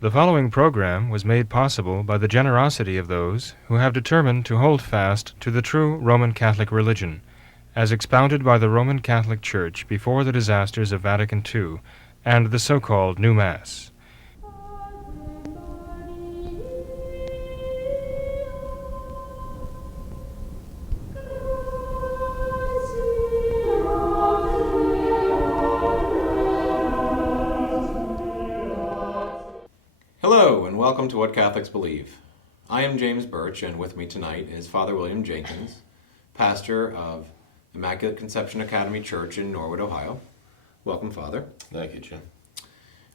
The following program was made possible by the generosity of those who have determined to hold fast to the true Roman Catholic religion, as expounded by the Roman Catholic Church before the disasters of Vatican II and the so-called New Mass. Hello, and welcome to What Catholics Believe. I am James Birch, and with me tonight is Father William Jenkins, pastor of Immaculate Conception Academy Church in Norwood, Ohio. Welcome, Father. Thank you, Jim.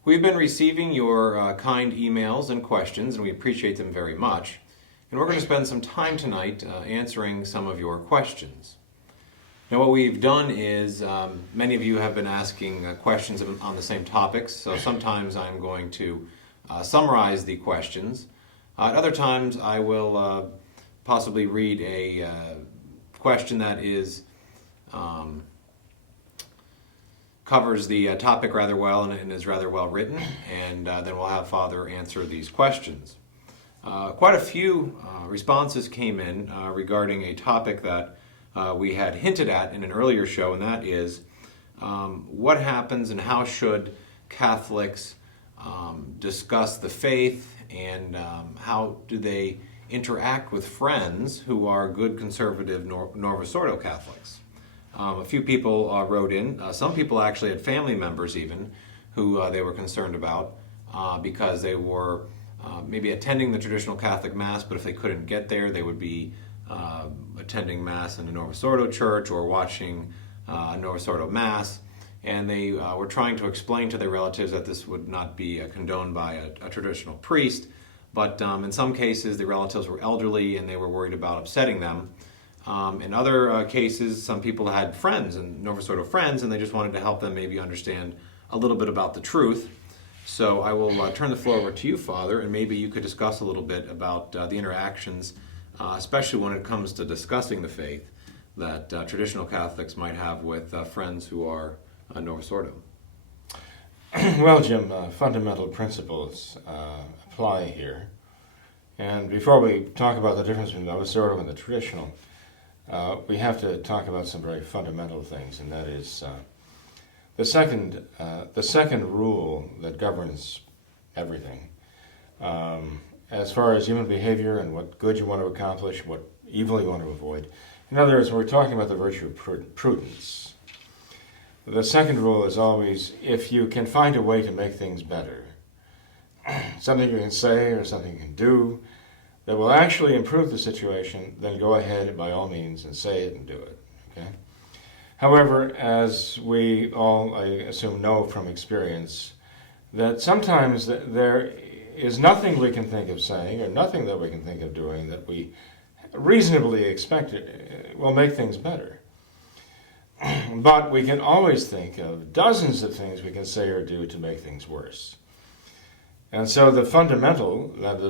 We've been receiving your kind emails and questions, and we appreciate them very much. And we're going to spend some time tonight answering some of your questions. Now, what we've done is many of you have been asking questions on the same topics, so sometimes I'm going to summarize the questions. At other times, I will possibly read a question that is covers the topic rather well and is rather well written, and then we'll have Father answer these questions. Quite a few responses came in regarding a topic that we had hinted at in an earlier show, and that is what happens and how should Catholics discuss the faith, and how do they interact with friends who are good conservative Novus Ordo Catholics. A few people wrote in. Some people actually had family members even who they were concerned about because they were maybe attending the traditional Catholic Mass, but if they couldn't get there, they would be attending Mass in a Novus Ordo church or watching a Novus Ordo Mass. And they were trying to explain to their relatives that this would not be condoned by a traditional priest, but in some cases the relatives were elderly and they were worried about upsetting them. In other cases, some people had friends and Novus Ordo friends, and they just wanted to help them maybe understand a little bit about the truth. So I will turn the floor over to you, Father, and maybe you could discuss a little bit about the interactions, especially when it comes to discussing the faith, that traditional Catholics might have with friends who are Novus Ordo. Well, Jim, fundamental principles apply here. And before we talk about the difference between Novus Ordo and the traditional, we have to talk about some very fundamental things, and that is the second rule that governs everything, as far as human behavior and what good you want to accomplish, what evil you want to avoid. In other words, we're talking about the virtue of prudence. The second rule is always, if you can find a way to make things better, something you can say or something you can do that will actually improve the situation, then go ahead by all means and say it and do it. Okay? However, as we all, I assume, know from experience, that sometimes there is nothing we can think of saying or nothing that we can think of doing that we reasonably expect will make things better. But we can always think of dozens of things we can say or do to make things worse. And so the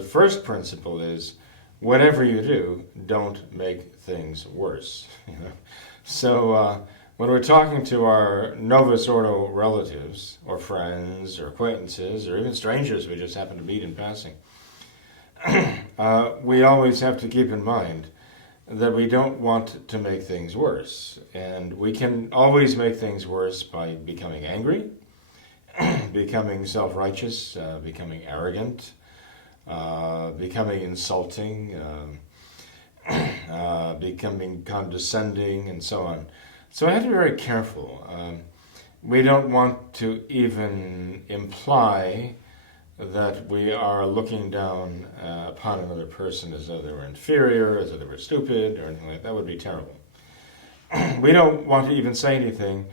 first principle is, whatever you do, don't make things worse. So when we're talking to our Novus Ordo relatives, or friends, or acquaintances, or even strangers we just happen to meet in passing, we always have to keep in mind that we don't want to make things worse. And we can always make things worse by becoming angry, becoming self-righteous, becoming arrogant, becoming insulting, becoming condescending, and so on. So I have to be very careful. We don't want to even imply that we are looking down upon another person as though they were inferior, as though they were stupid, or anything like that. That would be terrible. We don't want to even say anything,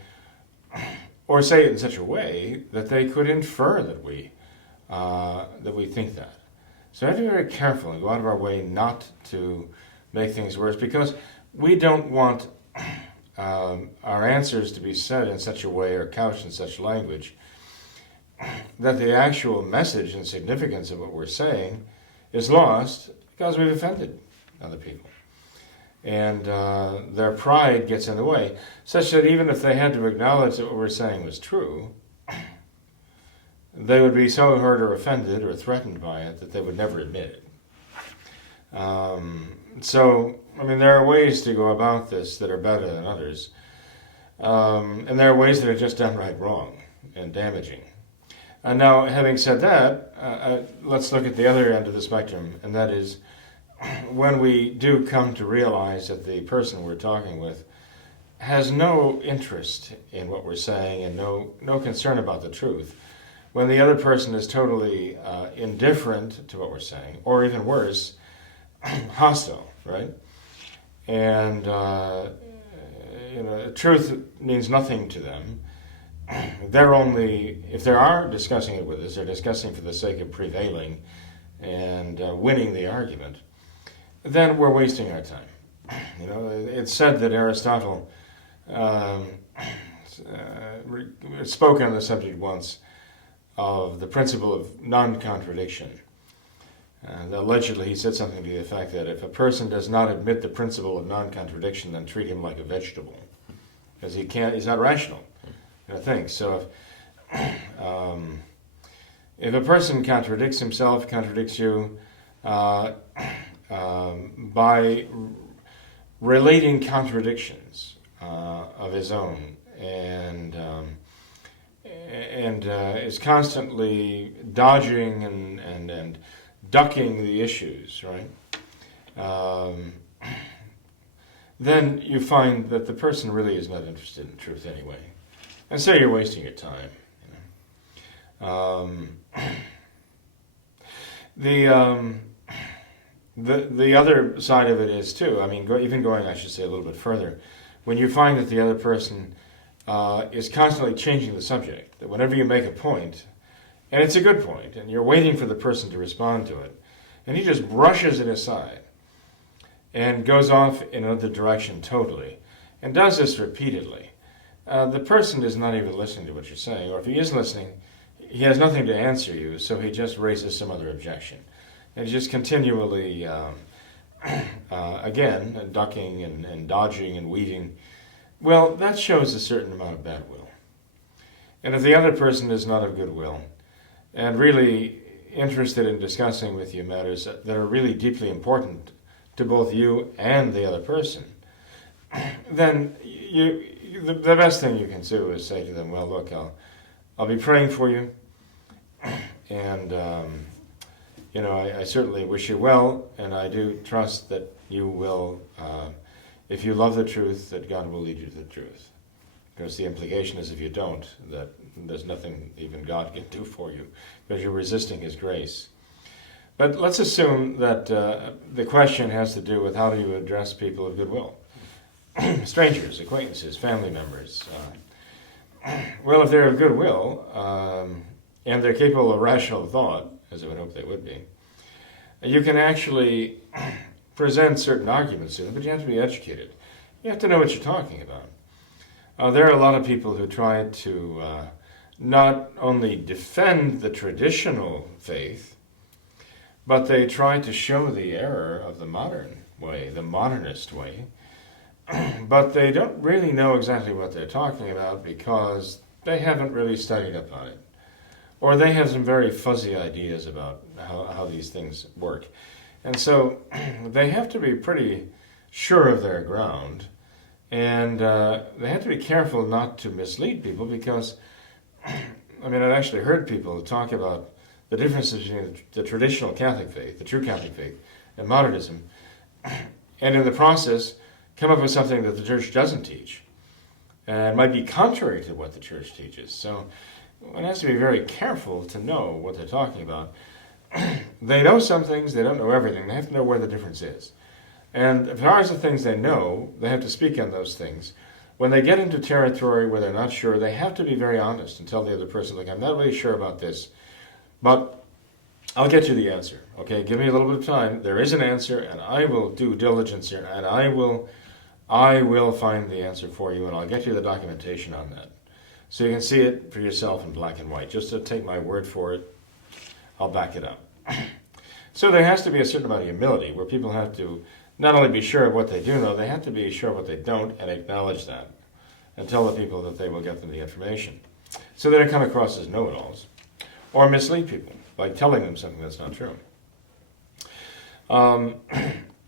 or say it in such a way that they could infer that we think that. So we have to be very careful and go out of our way not to make things worse, because we don't want our answers to be said in such a way or couched in such language that the actual message and significance of what we're saying is lost because we've offended other people. And their pride gets in the way, such that even if they had to acknowledge that what we're saying was true, they would be so hurt or offended or threatened by it that they would never admit it. There are ways to go about this that are better than others. And there are ways that are just downright wrong and damaging. And now, having said that, let's look at the other end of the spectrum, and that is when we do come to realize that the person we're talking with has no interest in what we're saying and no concern about the truth. When the other person is totally indifferent to what we're saying, or even worse, hostile, right? And truth means nothing to them. They're only, if they are discussing it with us, they're discussing for the sake of prevailing and winning the argument, then we're wasting our time. It's said that Aristotle spoke on the subject once of the principle of non-contradiction. Allegedly, he said something to the effect that if a person does not admit the principle of non-contradiction, then treat him like a vegetable, because he's not rational. Think. So if a person contradicts himself, contradicts you, by relating contradictions of his own, and is constantly dodging and ducking the issues, right? Then you find that the person really is not interested in truth anyway. And so you're wasting your time. The other side of it is too. Even going, I should say, a little bit further. When you find that the other person is constantly changing the subject, that whenever you make a point, and it's a good point, and you're waiting for the person to respond to it, and he just brushes it aside and goes off in another direction totally, and does this repeatedly. The person is not even listening to what you're saying, or if he is listening, he has nothing to answer you, so he just raises some other objection. And just continually, again, ducking and dodging and weaving. Well, that shows a certain amount of bad will. And if the other person is not of good will, and really interested in discussing with you matters that are really deeply important to both you and the other person, then the best thing you can do is say to them, well, look, I'll be praying for you, and I certainly wish you well, and I do trust that you will, if you love the truth, that God will lead you to the truth. Because the implication is if you don't, that there's nothing even God can do for you, because you're resisting His grace. But let's assume that the question has to do with how do you address people of goodwill. Strangers, acquaintances, family members. Well, if they're of goodwill, and they're capable of rational thought, as I would hope they would be, you can actually present certain arguments to them, but you have to be educated. You have to know what you're talking about. There are a lot of people who try to not only defend the traditional faith, but they try to show the error of the modern way, the modernist way, but they don't really know exactly what they're talking about because they haven't really studied up on it. Or they have some very fuzzy ideas about how these things work. And so they have to be pretty sure of their ground, and they have to be careful not to mislead people because, I've actually heard people talk about the differences between the traditional Catholic faith, the true Catholic faith, and modernism, and in the process come up with something that the Church doesn't teach, and might be contrary to what the Church teaches. So one has to be very careful to know what they're talking about. They know some things, they don't know everything. They have to know where the difference is. And as far as the things they know, they have to speak on those things. When they get into territory where they're not sure, they have to be very honest and tell the other person, look, I'm not really sure about this, but I'll get you the answer. Okay, give me a little bit of time. There is an answer, and I will do diligence here, and I will find the answer for you, and I'll get you the documentation on that. So you can see it for yourself in black and white. Just to take my word for it, I'll back it up. So there has to be a certain amount of humility where people have to not only be sure of what they do know, they have to be sure of what they don't and acknowledge that and tell the people that they will get them the information. So they don't come across as know-it-alls. or mislead people by telling them something that's not true.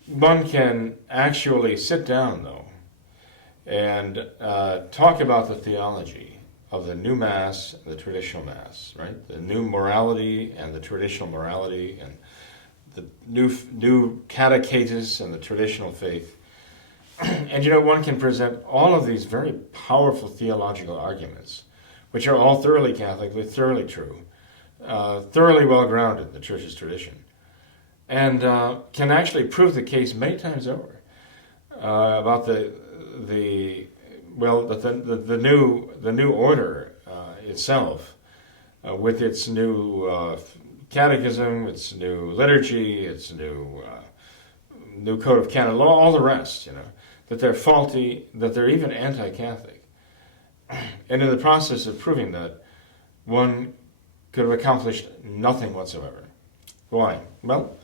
One can actually sit down, though, and talk about the theology of the new Mass and the traditional Mass, right? The new morality and the traditional morality, and the new catechesis and the traditional faith. And one can present all of these very powerful theological arguments, which are all thoroughly Catholic, thoroughly true, thoroughly well-grounded in the Church's tradition, and can actually prove the case many times over about the new order itself, with its new catechism, its new liturgy, its new code of canon law, all the rest. That they're faulty, that they're even anti-Catholic, and in the process of proving that, one could have accomplished nothing whatsoever. Why? Well,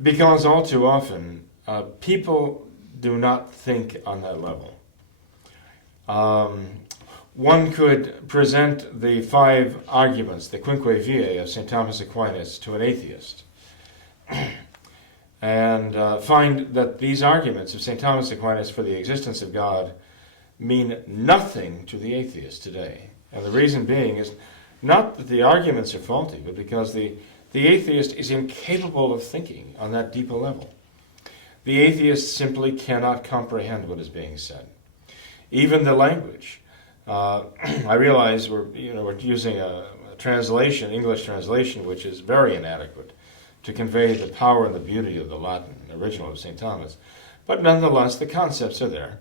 because all too often people do not think on that level. One could present the 5 arguments, the Quinque Viae of St. Thomas Aquinas, to an atheist, and find that these arguments of St. Thomas Aquinas for the existence of God mean nothing to the atheist today. And the reason being is not that the arguments are faulty, but because the atheist is incapable of thinking on that deeper level. The atheist simply cannot comprehend what is being said. Even the language. I realize we're using a translation, English translation, which is very inadequate to convey the power and the beauty of the Latin original of St. Thomas. But nonetheless, the concepts are there.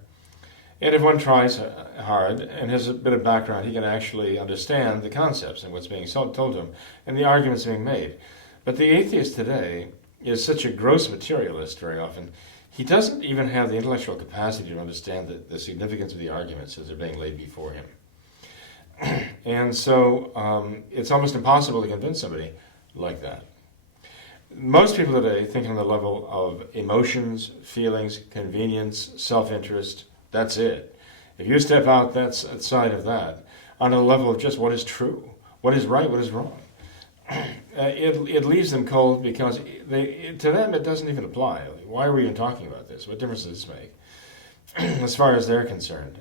And if one tries hard and has a bit of background, he can actually understand the concepts and what's being told to him and the arguments being made. But the atheist today is such a gross materialist very often, he doesn't even have the intellectual capacity to understand the significance of the arguments as they're being laid before him. And so it's almost impossible to convince somebody like that. Most people today think on the level of emotions, feelings, convenience, self-interest. That's it. If you step out that side of that, on a level of just what is true, what is right, what is wrong, it leaves them cold, because to them it doesn't even apply. Why are we even talking about this? What difference does this make? As far as they're concerned.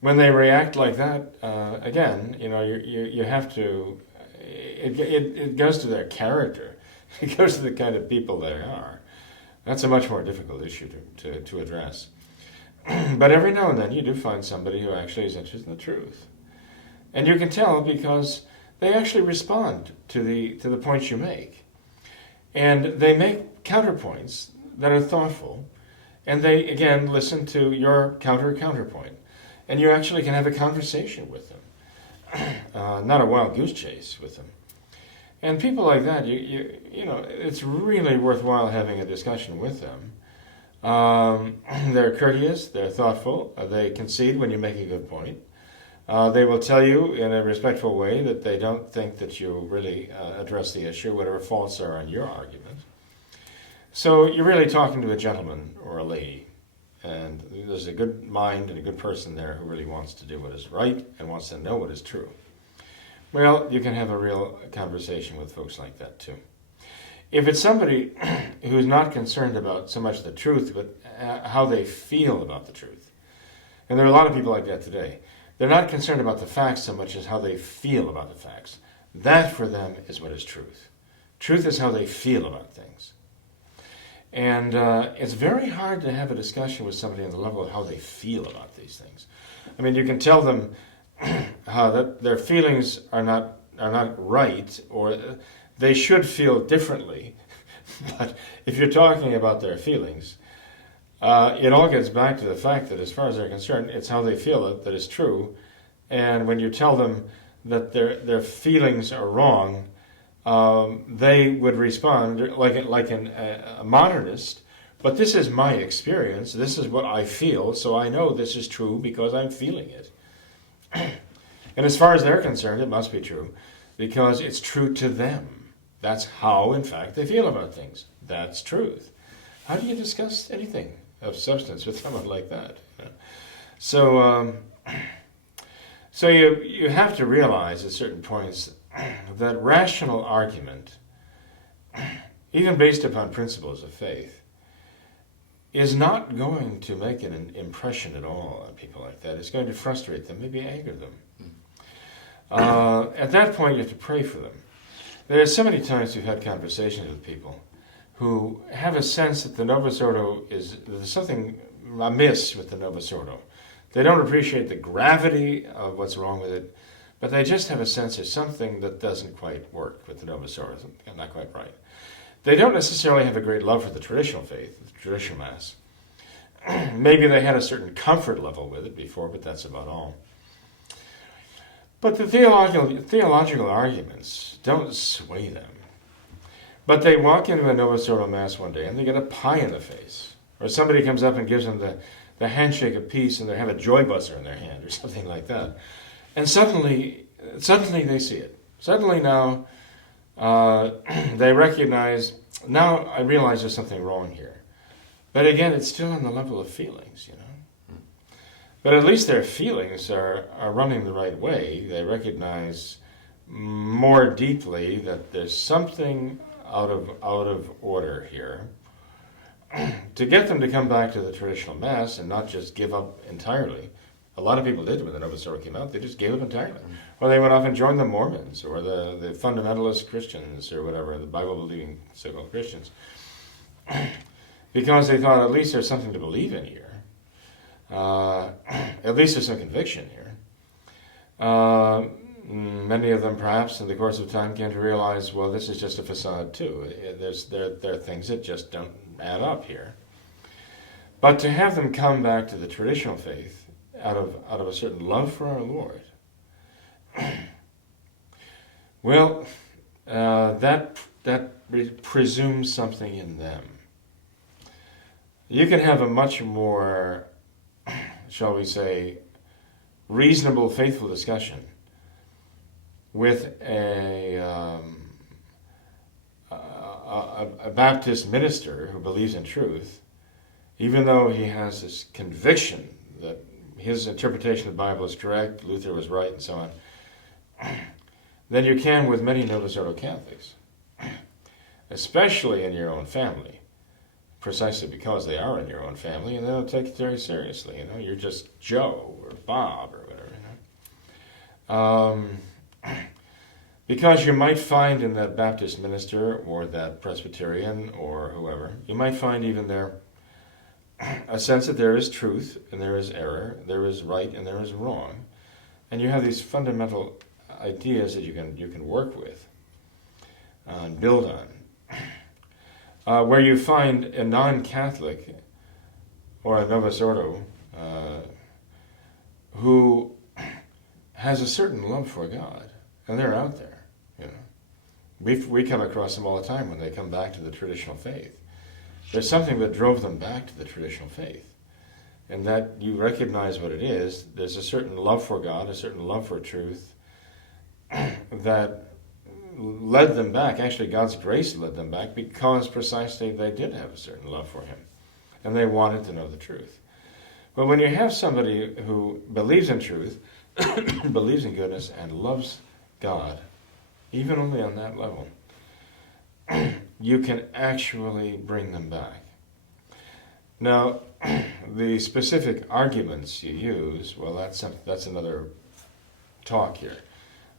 When they react like that, again, you have to, it goes to their character. It goes to the kind of people they are. That's a much more difficult issue to address. But every now and then you do find somebody who actually is interested in the truth. And you can tell because they actually respond to the points you make. And they make counterpoints that are thoughtful, and they, again, listen to your counterpoint. And you actually can have a conversation with them, not a wild goose chase with them. And people like that, it's really worthwhile having a discussion with them. They're courteous, they're thoughtful, they concede when you make a good point. They will tell you in a respectful way that they don't think that you really address the issue, whatever faults are in your argument. So you're really talking to a gentleman or a lady, and there's a good mind and a good person there who really wants to do what is right and wants to know what is true. Well, you can have a real conversation with folks like that too. If it's somebody who's not concerned about so much the truth, but how they feel about the truth, and there are a lot of people like that today, they're not concerned about the facts so much as how they feel about the facts. That for them is what is truth. Truth is how they feel about things. And it's very hard to have a discussion with somebody on the level of how they feel about these things. I mean, you can tell them how that their feelings are not right, or they should feel differently. But if you're talking about their feelings, it all gets back to the fact that as far as they're concerned, it's how they feel it that is true. And when you tell them that their feelings are wrong, they would respond like a modernist. But this is my experience. This is what I feel, so I know this is true because I'm feeling it. And as far as they're concerned, it must be true because it's true to them. That's how, in fact, they feel about things. That's truth. How do you discuss anything of substance with someone like that? So you have to realize at certain points that rational argument, even based upon principles of faith, is not going to make an impression at all on people like that. It's going to frustrate them, maybe anger them. At that point, you have to pray for them. There are so many times we've had conversations with people who have a sense that the Novus Ordo there's something amiss with the Novus Ordo. They don't appreciate the gravity of what's wrong with it, but they just have a sense there's something that doesn't quite work with the Novus Ordo, not quite right. They don't necessarily have a great love for the traditional faith, the traditional Mass. Maybe they had a certain comfort level with it before, but that's about all. But the theological arguments don't sway them. But they walk into a Novus Ordo Mass one day and they get a pie in the face. Or somebody comes up and gives them the handshake of peace and they have a joy buzzer in their hand or something like that. And suddenly they see it. Suddenly now they recognize, now I realize there's something wrong here. But again, it's still on the level of feelings, you know. But at least their feelings are running the right way. They recognize more deeply that there's something out of order here. To get them to come back to the traditional Mass and not just give up entirely. A lot of people did when the Novus Ordo came out. They just gave up entirely. Or they went off and joined the Mormons or the fundamentalist Christians or whatever, the Bible-believing so-called Christians. Because they thought at least there's something to believe in here. At least there's some conviction here. Many of them, perhaps, in the course of time, came to realize, well, this is just a facade too. There are things that just don't add up here. But to have them come back to the traditional faith out of a certain love for our Lord, well, that presumes something in them. You can have a much more, shall we say, reasonable, faithful discussion with a Baptist minister who believes in truth, even though he has this conviction that his interpretation of the Bible is correct, Luther was right, and so on, than you can with many Novus Ordo Catholics, especially in your own family. Precisely because they are in your own family, and they don't take it very seriously. You know, you're just Joe or Bob or whatever. You know, because you might find in that Baptist minister or that Presbyterian or whoever, you might find even there a sense that there is truth and there is error, there is right and there is wrong, and you have these fundamental ideas that you can work with and build on. Where you find a non-Catholic or a Novus Ordo who has a certain love for God, and they're out there. You know, we come across them all the time when they come back to the traditional faith. There's something that drove them back to the traditional faith, and that you recognize what it is. There's a certain love for God, a certain love for truth that led them back. Actually, God's grace led them back because precisely they did have a certain love for Him, and they wanted to know the truth. But when you have somebody who believes in truth, believes in goodness, and loves God, even only on that level, you can actually bring them back. Now, the specific arguments you use, well, that's another talk here.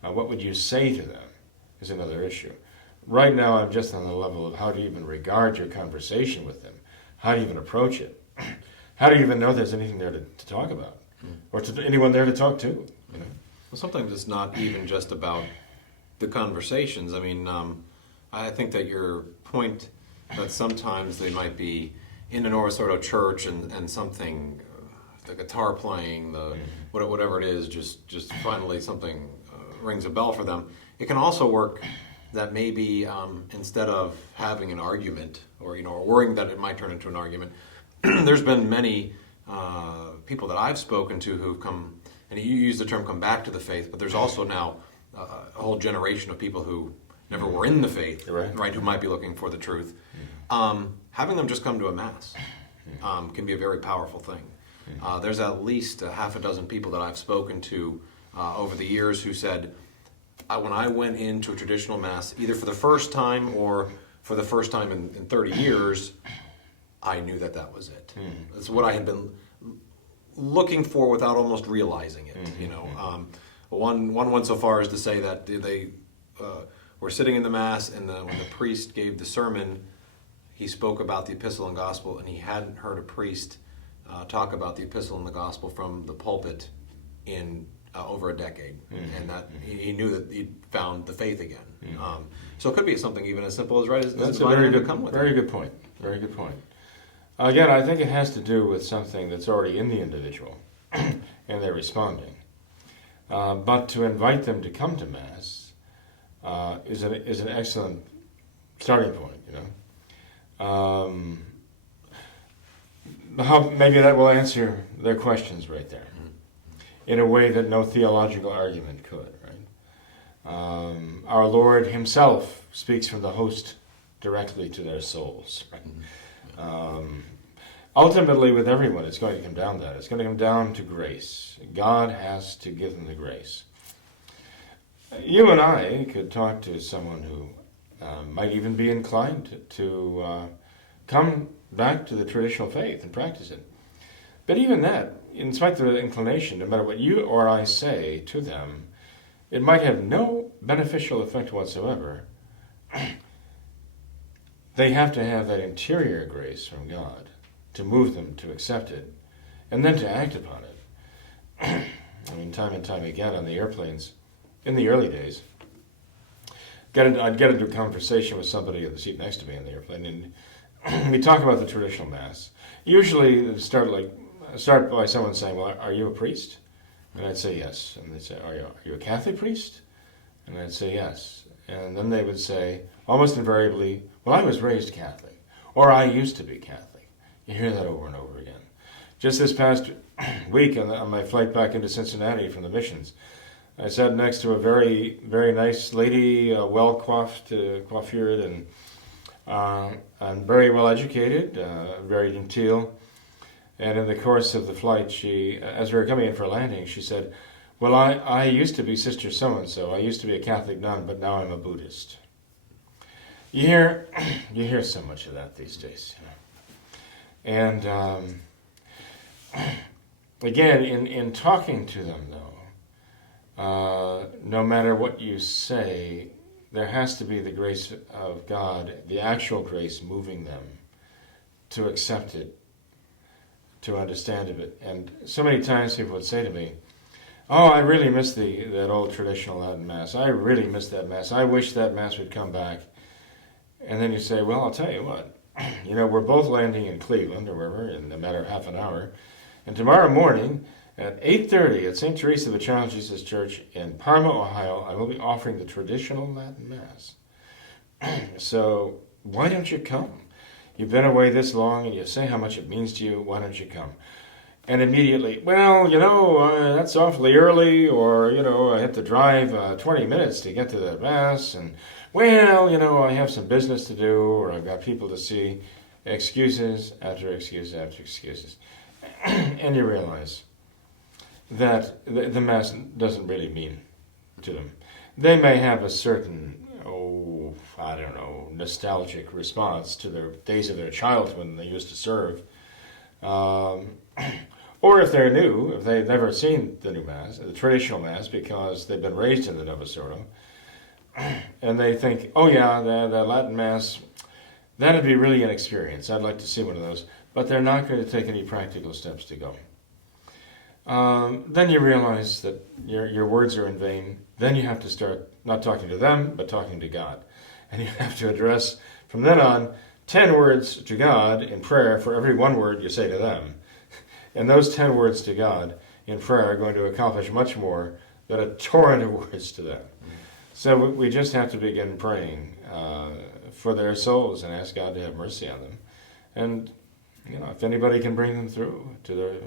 What would you say to them is another issue. Right now, I'm just on the level of how do you even regard your conversation with them? How do you even approach it? How do you even know there's anything there to talk about? Or to anyone there to talk to? You know? Well, sometimes it's not even just about the conversations. I mean, I think that your point that sometimes they might be in an Novus Ordo church and something, the guitar playing, whatever it is, just finally something rings a bell for them. It can also work that maybe instead of having an argument or worrying that it might turn into an argument, there's been many people that I've spoken to who've come, and you use the term come back to the faith, but there's also now a whole generation of people who never were in the faith, right, who might be looking for the truth. Having them just come to a Mass can be a very powerful thing. There's at least a half a dozen people that I've spoken to over the years who said, when I went into a traditional Mass, either for the first time or for the first time in 30 years, I knew that was it. It's what I had been looking for without almost realizing it. One went so far as to say that they were sitting in the Mass, and when the priest gave the sermon, he spoke about the Epistle and Gospel, and he hadn't heard a priest talk about the Epistle and the Gospel from the pulpit in over a decade, and that he knew that he'd found the faith again. So it could be something even as simple as That's a very good point. Very good point. Again, I think it has to do with something that's already in the individual, and they're responding. But to invite them to come to Mass is an excellent starting point. Maybe that will answer their questions right there, in a way that no theological argument could. Right? Our Lord Himself speaks from the host directly to their souls. Right? Ultimately, with everyone, it's going to come down to that. It's going to come down to grace. God has to give them the grace. You and I could talk to someone who might even be inclined to come back to the traditional faith and practice it. But even that, in spite of the inclination, no matter what you or I say to them, it might have no beneficial effect whatsoever. They have to have that interior grace from God to move them to accept it, and then to act upon it. I mean, time and time again on the airplanes, in the early days, I'd get into a conversation with somebody in the seat next to me on the airplane, and we talk about the traditional Mass. Usually it'd start by someone saying, well, are you a priest? And I'd say yes. And they'd say, are you a Catholic priest? And I'd say yes. And then they would say, almost invariably, well, I was raised Catholic, or I used to be Catholic. You hear that over and over again. Just this past week on my flight back into Cincinnati from the missions, I sat next to a very, very nice lady, well-coiffured and very well educated, very genteel. And in the course of the flight, she, as we were coming in for a landing, she said, well, I used to be Sister So-and-so. I used to be a Catholic nun, but now I'm a Buddhist. You hear so much of that these days. And again, in talking to them, though, no matter what you say, there has to be the grace of God, the actual grace moving them to accept it, to understand it. And so many times people would say to me, oh, I really miss that old traditional Latin Mass. I really miss that Mass. I wish that Mass would come back. And then you say, well, I'll tell you what. We're both landing in Cleveland or wherever in a matter of half an hour. And tomorrow morning at 8:30 at St. Teresa of the Child Jesus Church in Parma, Ohio, I will be offering the traditional Latin Mass. So why don't you come? You've been away this long and you say how much it means to you. Why don't you come? And immediately, well, that's awfully early, or, I have to drive 20 minutes to get to the Mass, and, well, I have some business to do, or I've got people to see. Excuses after excuse after excuses. And you realize that the Mass doesn't really mean to them. They may have a certain, nostalgic response to their days of their childhood when they used to serve. Or if they're new, if they've never seen the new Mass, the traditional Mass, because they've been raised in the Novus Ordo, and they think, oh yeah, the Latin Mass, that'd be really an experience. I'd like to see one of those. But they're not going to take any practical steps to go. Then you realize that your words are in vain. Then you have to start not talking to them, but talking to God. And you have to address, from then on, 10 words to God in prayer for every one word you say to them. And those 10 words to God in prayer are going to accomplish much more than a torrent of words to them. So we just have to begin praying for their souls and ask God to have mercy on them. And, if anybody can bring them through to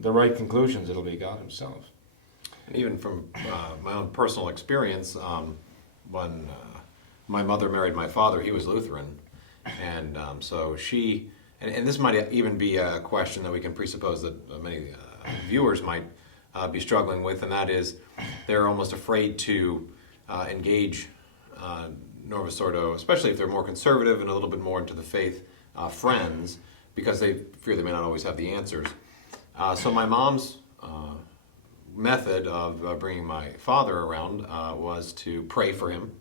the right conclusions, it'll be God Himself. And even from my own personal experience, when my mother married my father, he was Lutheran. And so she, and this might even be a question that we can presuppose that many viewers might be struggling with, and that is they're almost afraid to engage Novus Ordo, especially if they're more conservative and a little bit more into the faith, friends, because they fear they may not always have the answers. So my mom's method of bringing my father around was to pray for him.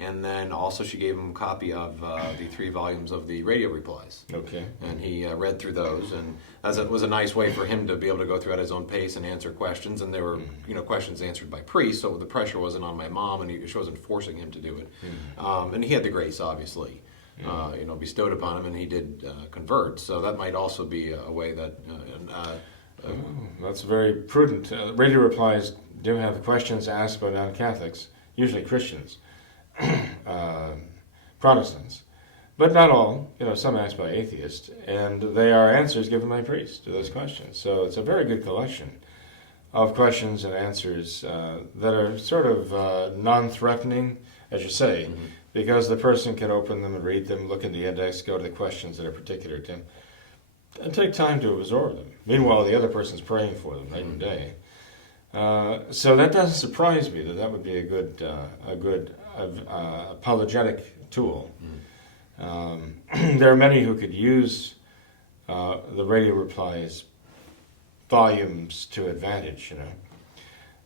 And then also she gave him a copy of the 3 volumes of the radio replies. Okay. And he read through those, and it was a nice way for him to be able to go through at his own pace and answer questions. And there were, questions answered by priests, so the pressure wasn't on my mom, and she wasn't forcing him to do it. And he had the grace, obviously, bestowed upon him, and he did convert. So that might also be a way that. That's very prudent. Radio replies do have questions asked by non-Catholics, usually Christians. Protestants, but not all. Some asked by atheists, and they are answers given by priests to those questions. So it's a very good collection of questions and answers that are sort of non-threatening, as you say, because the person can open them and read them, look in the index, go to the questions that are particular to him, and take time to absorb them. Meanwhile, the other person's praying for them night and day. So that doesn't surprise me that would be a good apologetic tool. There are many who could use the radio replies volumes to advantage,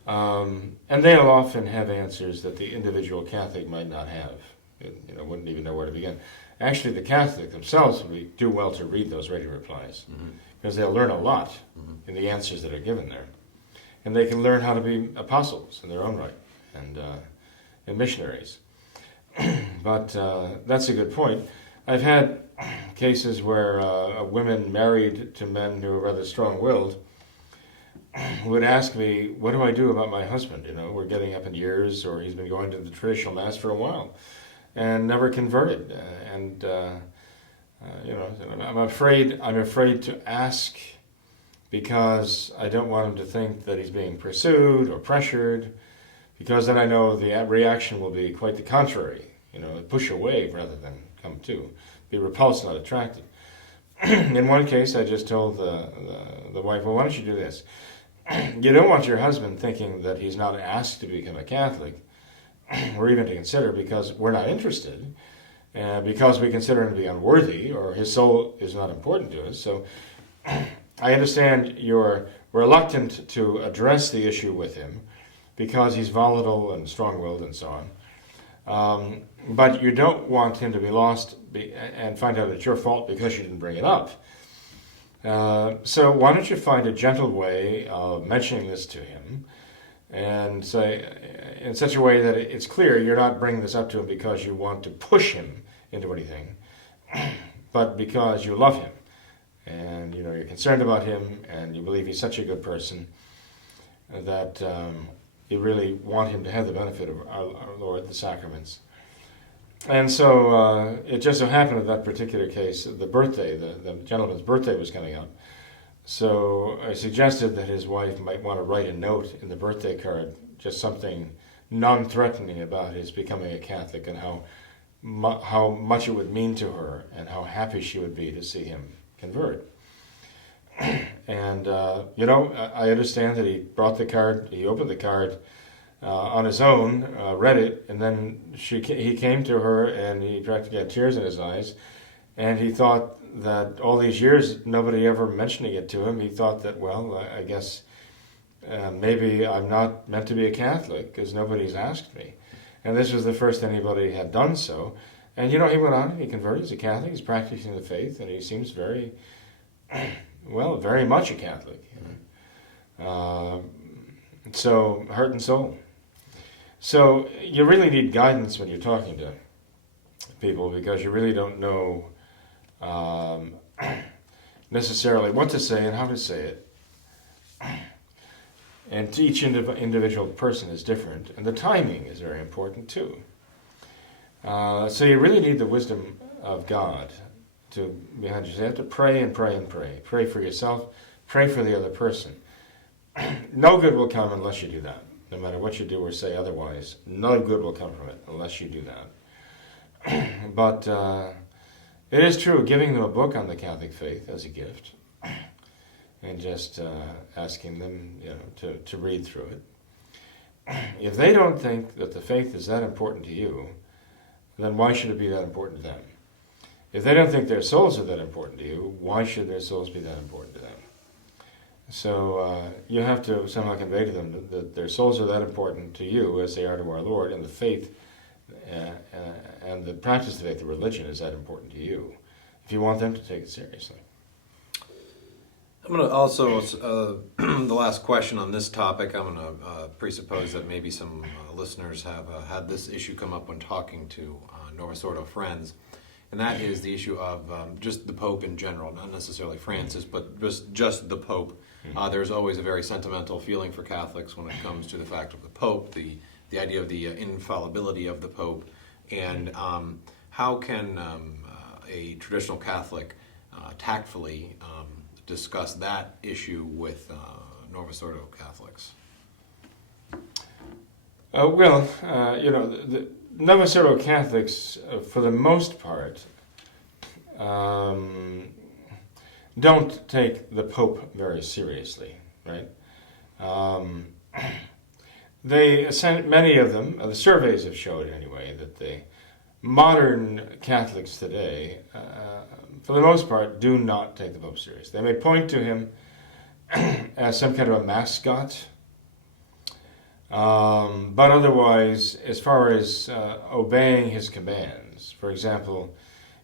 and they'll often have answers that the individual Catholic might not have. Wouldn't even know where to begin. Actually, the Catholic themselves would do well to read those radio replies because they'll learn a lot in the answers that are given there. And they can learn how to be apostles in their own right and missionaries. But that's a good point. I've had cases where women married to men who are rather strong-willed would ask me, what do I do about my husband? We're getting up in years, or he's been going to the traditional Mass for a while and never converted. I'm afraid to ask, because I don't want him to think that he's being pursued or pressured, because then I know the reaction will be quite the contrary, push away rather than come to, be repulsed, not attracted. In one case, I just told the wife, well, why don't you do this? You don't want your husband thinking that he's not asked to become a Catholic, or even to consider, because we're not interested, because we consider him to be unworthy, or his soul is not important to us. So I understand you're reluctant to address the issue with him because he's volatile and strong-willed and so on. But you don't want him to be lost and find out it's your fault because you didn't bring it up. So why don't you find a gentle way of mentioning this to him, and say in such a way that it's clear you're not bringing this up to him because you want to push him into anything, but because you love him. And you're concerned about him, and you believe he's such a good person that you really want him to have the benefit of our Lord, the sacraments. And so it just so happened in that particular case, the gentleman's birthday was coming up. So I suggested that his wife might want to write a note in the birthday card, just something non-threatening about his becoming a Catholic, and how much it would mean to her, and how happy she would be to see him convert. And I understand that he brought the card, he opened the card on his own, read it, and then he came to her, and he practically had tears in his eyes, and he thought that all these years nobody ever mentioning it to him, he thought that, well, I guess maybe I'm not meant to be a Catholic because nobody's asked me. And this was the first anybody had done so. And he went on, he converted, he's a Catholic, he's practicing the faith, and he seems very much a Catholic. So, heart and soul. So, you really need guidance when you're talking to people, because you really don't know necessarily what to say and how to say it. And each individual person is different, and the timing is very important too. So you really need the wisdom of God behind you. So you have to pray and pray and pray. Pray for yourself, pray for the other person. No good will come unless you do that. No matter what you do or say otherwise, no good will come from it unless you do that. But it is true, giving them a book on the Catholic faith as a gift, and just asking them to read through it. if they don't think that the faith is that important to you, then why should it be that important to them? If they don't think their souls are that important to you, why should their souls be that important to them? So you have to somehow convey to them that their souls are that important to you as they are to our Lord, and the faith and the practice of faith, the religion, is that important to you, if you want them to take it seriously. I'm going to also, the last question on this topic, I'm going to presuppose that maybe some listeners have had this issue come up when talking to Novus Ordo friends, and that is the issue of just the Pope in general, not necessarily Francis, but just the Pope. There's always a very sentimental feeling for Catholics when it comes to the fact of the Pope, the idea of the infallibility of the Pope, and how can a traditional Catholic tactfully discuss that issue with Novus Ordo Catholics? The Novus Ordo Catholics, for the most part, don't take the Pope very seriously, right? Many of them, the surveys have showed anyway, that the modern Catholics today, for the most part, do not take the Pope serious. They may point to him as some kind of a mascot, but otherwise, as far as obeying his commands, for example,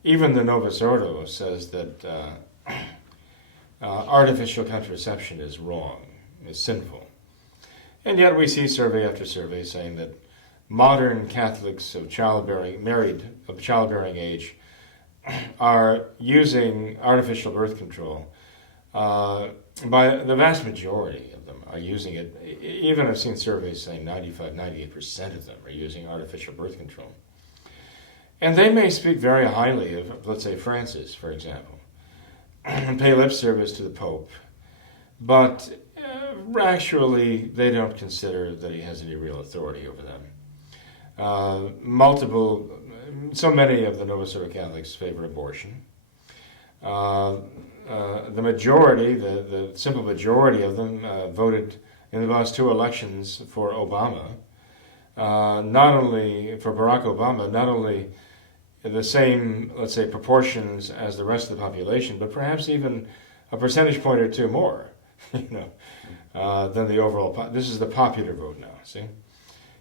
even the Novus Ordo says that artificial contraception is wrong, is sinful. And yet we see survey after survey saying that modern Catholics of childbearing age are using artificial birth control. By the vast majority of them are using it. Even I've seen surveys saying 98% of them are using artificial birth control. And they may speak very highly of, let's say, Francis, for example, and pay lip service to the Pope. But actually, they don't consider that he has any real authority over them. So many of the Novus Ordo Catholics favor abortion. The majority, the simple majority of them voted in the last two elections for Obama. Not only for Barack Obama, not only the same, let's say, proportions as the rest of the population, but perhaps even a percentage point or two more, than the overall. This is the popular vote now. See,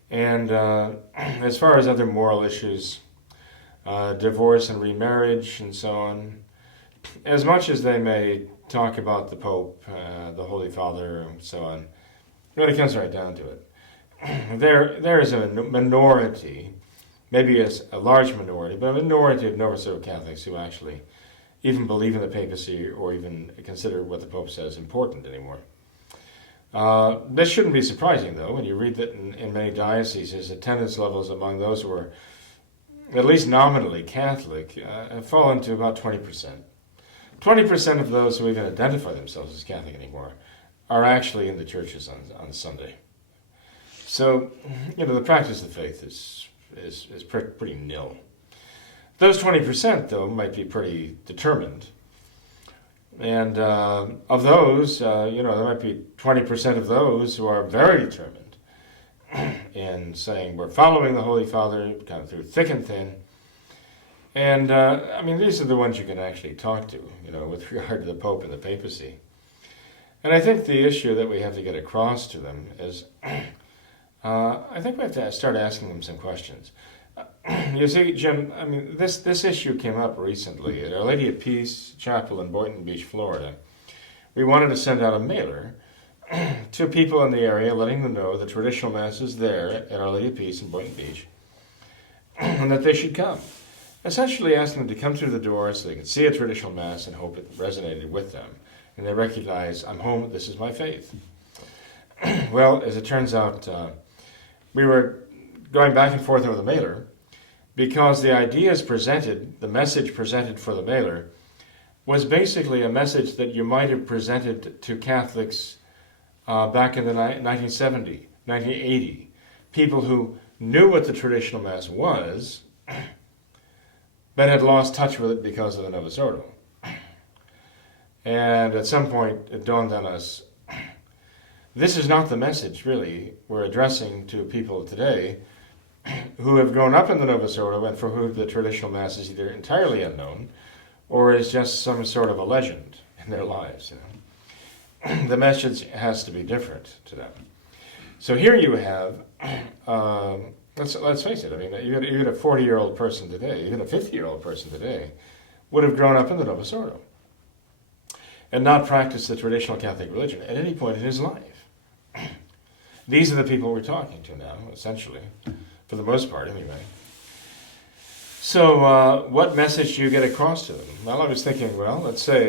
and as far as other moral issues, divorce and remarriage and so on, as much as they may talk about the Pope, the Holy Father, and so on, when it comes right down to it, there is a minority, maybe a large minority, but a minority of Novus Ordo Catholics who actually even believe in the papacy or even consider what the Pope says important anymore. This shouldn't be surprising, though, when you read that in many dioceses, attendance levels among those who are at least nominally Catholic have fallen to about 20%. 20% of those who even identify themselves as Catholic anymore are actually in the churches on Sunday. So, the practice of faith is pretty nil. Those 20%, though, might be pretty determined. And of those, there might be 20% of those who are very determined in saying we're following the Holy Father kind of through thick and thin. And, these are the ones you can actually talk to, with regard to the Pope and the papacy. And I think the issue that we have to get across to them is, I think we have to start asking them some questions. You see, Jim, this issue came up recently at Our Lady of Peace Chapel in Boynton Beach, Florida. We wanted to send out a mailer to people in the area, letting them know the traditional Mass is there at Our Lady of Peace in Boynton Beach, and that they should come. Essentially asking them to come through the door so they can see a traditional Mass and hope it resonated with them. And they recognize, I'm home, this is my faith. Well, as it turns out, we were going back and forth over the mailer because the ideas presented, the message presented for the mailer, was basically a message that you might have presented to Catholics back in the 1970, 1980. People who knew what the traditional Mass was, but had lost touch with it because of the Novus Ordo. And at some point, it dawned on us this is not the message, really, we're addressing to people today who have grown up in the Novus Ordo and for whom the traditional Mass is either entirely unknown or is just some sort of a legend in their lives. The message has to be different to them. So here you have, let's face it, I mean, you had a 40-year-old person today, even a 50-year-old person today, would have grown up in the Novus Ordo and not practiced the traditional Catholic religion at any point in his life. These are the people we're talking to now, essentially, for the most part anyway. So what message do you get across to them? Well, I was thinking, well, let's say